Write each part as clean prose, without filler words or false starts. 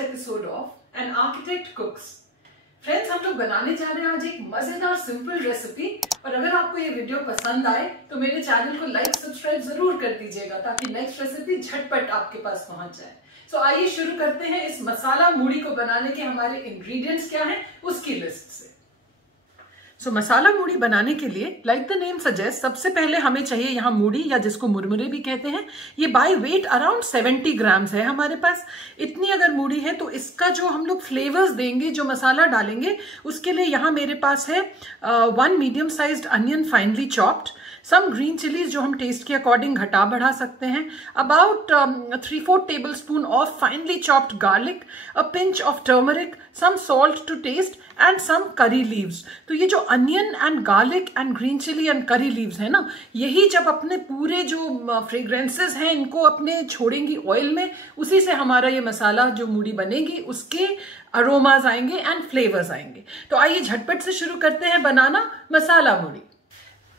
Episode of an architect कुक्स। Friends, हम लोग बनाने जा रहे हैं आज एक मजेदार सिंपल रेसिपी। और अगर आपको ये वीडियो पसंद आए तो मेरे चैनल को लाइक सब्सक्राइब जरूर कर दीजिएगा ताकि नेक्स्ट रेसिपी झटपट आपके पास पहुंच जाए। तो आइए शुरू करते हैं इस मसाला मूढ़ी को बनाने के हमारे इंग्रेडिएंट्स क्या हैं उसकी लिस्ट से। मसाला मूढ़ी बनाने के लिए लाइक द नेम सजेस्ट सबसे पहले हमें चाहिए यहाँ मूढ़ी या जिसको मुरमुरे भी कहते हैं। ये बाय वेट अराउंड 70 ग्राम्स है हमारे पास। इतनी अगर मूढ़ी है तो इसका जो हम लोग फ्लेवर्स देंगे, जो मसाला डालेंगे, उसके लिए यहाँ मेरे पास है 1 medium sized onion finely chopped, some green chillies जो हम टेस्ट के अकॉर्डिंग घटा बढ़ा सकते हैं, about 3-4 tablespoon of finely chopped garlic, a pinch of turmeric, some salt to taste and some curry leaves. तो ये जो onion and garlic and green chilli and curry leaves है ना, यही जब अपने पूरे जो फ्रेग्रेंसेस हैं इनको अपने छोड़ेंगी ऑयल में, उसी से हमारा ये मसाला जो मूढ़ी बनेगी उसके अरोमाज आएंगे एंड फ्लेवर्स आएंगे। तो आइए झटपट से शुरू करते हैं बनाना मसाला मूढ़ी।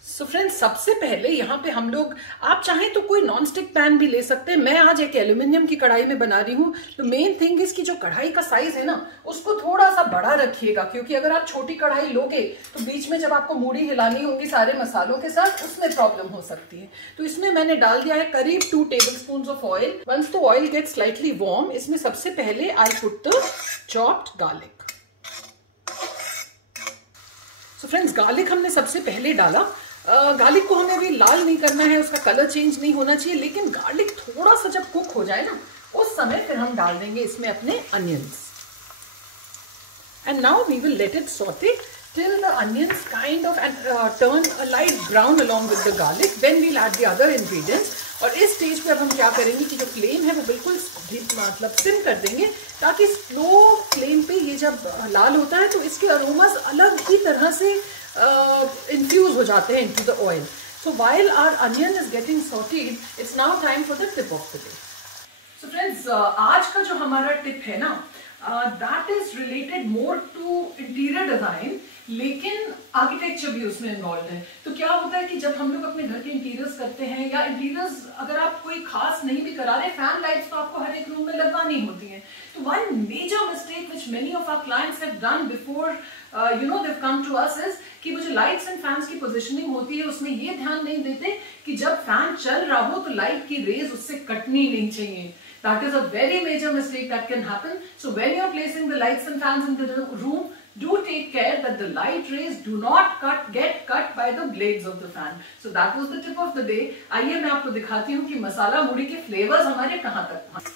सो फ्रेंड्स, सबसे पहले यहाँ पे हम लोग, आप चाहें तो कोई नॉन स्टिक पैन भी ले सकते हैं। मैं आज एक एल्यूमिनियम की कढ़ाई में बना रही हूँ। तो मेन थिंग इसकी जो कढ़ाई का साइज है ना, उसको थोड़ा सा बड़ा रखिएगा, क्योंकि अगर आप छोटी कढ़ाई लोगे तो बीच में जब आपको मूढ़ी हिलानी होगी सारे मसालों के साथ, उसमें प्रॉब्लम हो सकती है। तो इसमें मैंने डाल दिया है करीब 2 tablespoon of oil. Once the oil get slightly warm, इसमें सबसे पहले I put the chopped garlic. So friends, garlic हमने सबसे पहले डाला। गार्लिक को हमें अभी लाल नहीं करना है, उसका कलर चेंज नहीं होना चाहिए, लेकिन गार्लिक थोड़ा सा जब कुक हो जाए ना, उस समय फिर हम डाल देंगे इसमें अपने onions. And now we will let it saute till the onions kind of turn a light brown along with the garlic. Then we'll add the other ingredients. और इस स्टेज पे अब हम क्या करेंगे कि जो फ्लेम है वो बिल्कुल मतलब सिम कर देंगे, ताकि स्लो फ्लेम पे ये जब लाल होता है तो इसके अरोमास अलग ही तरह से इन्फ्यूज हो जाते हैं into the oil. So while our onion is getting sauteed, it's now time for the tip of the day. So friends, आज का जो हमारा टिप है ना, that is related more to interior design, लेकिन आर्किटेक्चर भी उसमें इन्वॉल्व है। तो क्या होता है कि जब हम लोग अपने घर के इंटीरियर्स करते हैं, या इंटीरियर्स अगर आप कोई खास नहीं भी करा रहे, फैन लाइट्स तो आपको हर एक रूम में लगवानी होती हैं। तो one major mistake which many of our clients have done before they've come to us is कि वो जो लाइट्स एंड फैंस की पोजिशनिंग होती है उसमें ये ध्यान नहीं देते कि जब फैन चल रहा हो तो लाइट की रेज उससे कटनी नहीं चाहिए। That is a very major mistake that can happen. So when you're placing the lights and fans in the room, do take care that the light rays do not get cut by the blades of the fan. So that was the tip of the day. आइए मैं आपको दिखाती हूँ कि मसाला मूढ़ी के flavours हमारे कहाँ तक।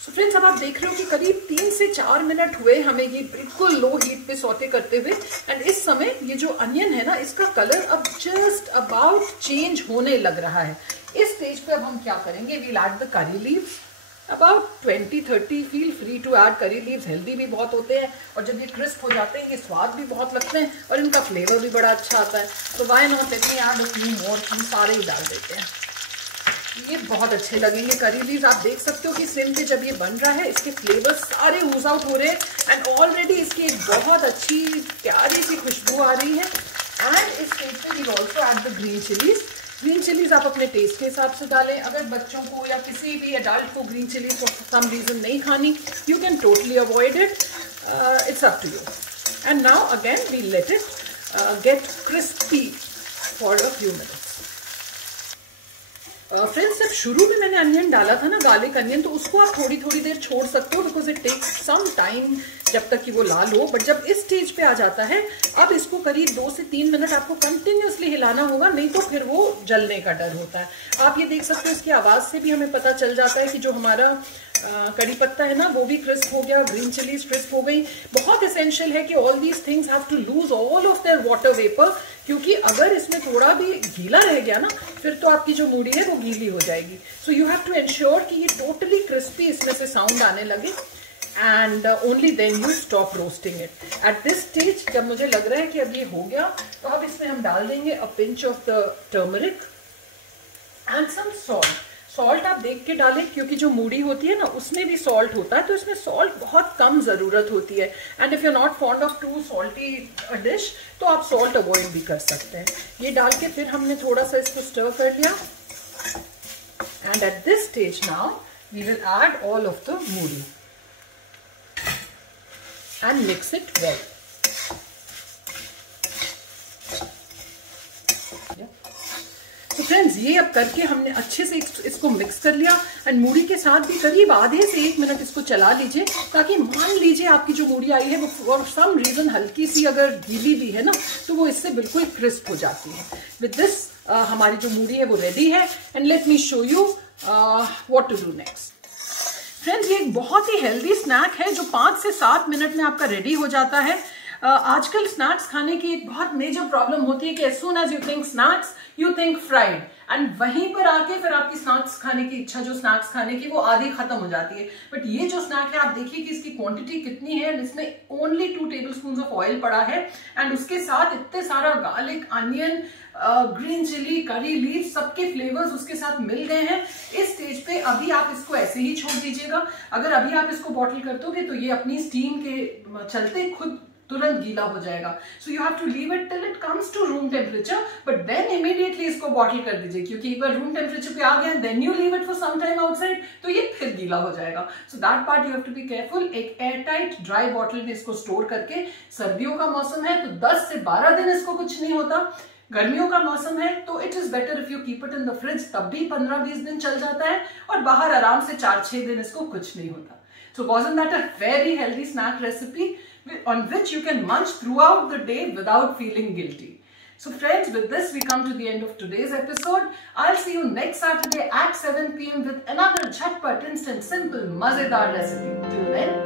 So friends, अब आप देख रहे हो कि करीब 3 से 4 मिनट हुए हमें ये बिल्कुल लो हीट पे सौते करते हुए। एंड इस समय ये जो अनियन है ना, इसका कलर अब जस्ट अबाउट चेंज होने लग रहा है। इस स्टेज पे अब हम क्या करेंगे, we'll add the curry leaves about 20-30। Feel free to add curry leaves, healthy भी बहुत होते हैं, और जब ये क्रिस्प हो जाते हैं ये स्वाद भी बहुत लगते हैं और इनका फ्लेवर भी बड़ा अच्छा आता है। तो why not, let me add a few more. हम सारे ही डाल देते हैं, ये बहुत अच्छे लगेंगे करी लीव्स। आप देख सकते हो कि सिम पे जब ये बन रहा है इसके फ्लेवर्स सारे यूज आउट हो रहे हैं, एंड ऑलरेडी इसकी एक बहुत अच्छी प्यारी सी खुशबू आ रही है। एंड इस स्टेज पे we also add the green chilies. Green chilies आप अपने टेस्ट के हिसाब से डालें। अगर बच्चों को या किसी भी एडल्ट को green chilies for some reason नहीं खानी, you can totally avoid it, it's up to you. And now again we let it get crispy for a few minutes. Friends, जब शुरू में मैंने अनियन डाला था ना, गार्लिक अनियन, तो उसको आप थोड़ी थोड़ी देर छोड़ सकते हो, because it takes some time जब तक कि वो लाल हो। बट जब इस स्टेज पे आ जाता है, अब इसको करीब 2 से 3 मिनट आपको कंटिन्यूसली हिलाना होगा, नहीं तो फिर वो जलने का डर होता है। आप ये देख सकते हो, इसकी आवाज़ से भी हमें पता चल जाता है कि जो हमारा कड़ी पत्ता है ना वो भी क्रिस्प हो गया, ग्रीन चिलीज क्रिस्प हो गई। बहुत एसेंशियल है कि all these things have to lose all of their water vapour, क्योंकि अगर इसमें थोड़ा भी गीला रह गया ना, फिर तो आपकी जो मूढ़ी है वो गीली हो जाएगी। So you have to ensure कि ये टोटली क्रिस्पी इसमें से साउंड आने लगे, and only then you stop roasting it. At this stage जब मुझे लग रहा है कि अब ये हो गया, तो अब इसमें हम डाल देंगे a pinch of the turmeric and some salt. Salt आप देख के डालें, क्योंकि जो मूढ़ी होती है ना उसमें भी सॉल्ट होता है, तो इसमें सॉल्ट बहुत कम ज़रूरत होती है। And if you are not fond of too salty dish, तो आप सॉल्ट अवॉइड भी कर सकते हैं। ये डाल के फिर हमने थोड़ा सा इसको स्टर कर लिया, and at this stage now we will add all of the muri. and mix it well. तो फ्रेंड्स ये अब करके हमने अच्छे से इसको मिक्स कर लिया एंड मूढ़ी के साथ भी करीब आधे से 1 मिनट इसको चला लीजिए, ताकि मान लीजिए आपकी जो मूढ़ी आई है वो फॉर सम रीजन हल्की सी अगर गीली भी है ना तो वो इससे बिल्कुल क्रिस्प हो जाती है। विद दिस हमारी जो मूढ़ी है वो रेडी है and let me show you what to do next. Friends ये एक बहुत ही हेल्दी स्नैक है जो 5 से 7 मिनट में आपका रेडी हो जाता है। आजकल स्नैक्स खाने की एक बहुत मेजर प्रॉब्लम होती है कि as soon as you think snacks you think fried, and वहीं पर आके फिर आपकी स्नैक्स खाने की इच्छा जो स्नैक्स खाने की वो आधी खत्म हो जाती है। बट ये जो स्नैक है आप देखिए कि इसकी क्वांटिटी कितनी है, इसमें ओनली 2 टेबलस्पून ऑफ ऑयल पड़ा है एंड उसके साथ इतने सारा garlic, onion, green chili, curry leaf, सबके फ्लेवर्स उसके साथ मिल गए हैं। इस स्टेज पे अभी आप इसको ऐसे ही छोड़ दीजिएगा। अगर अभी आप इसको बॉटल कर दोगे तो ये अपनी स्टीम के चलते खुद तुरंत गीला हो जाएगा। So you have to leave it till it comes to room temperature, but then immediately इसको बॉटल कर दीजिए, क्योंकि एक बार रूम टेम्परेचर पे आ गया then you leave it for some time outside तो ये फिर गीला हो जाएगा। So that part you have to be careful. एक एयर टाइट ड्राई बॉटल में इसको स्टोर करके, सर्दियों का मौसम है तो 10 से 12 दिन इसको कुछ नहीं होता, गर्मियों का मौसम है तो it is better if you keep it in the fridge, तब भी 15-20 दिन चल जाता है और बाहर आराम से 4-6 दिन इसको कुछ नहीं होता। So wasn't that a very healthy snack recipe on which you can munch throughout the day without feeling guilty? So friends, with this we come to the end of today's episode. I'll see you next Saturday at 7 PM with another jhatpat, instant, simple, mazedar recipe. Till then,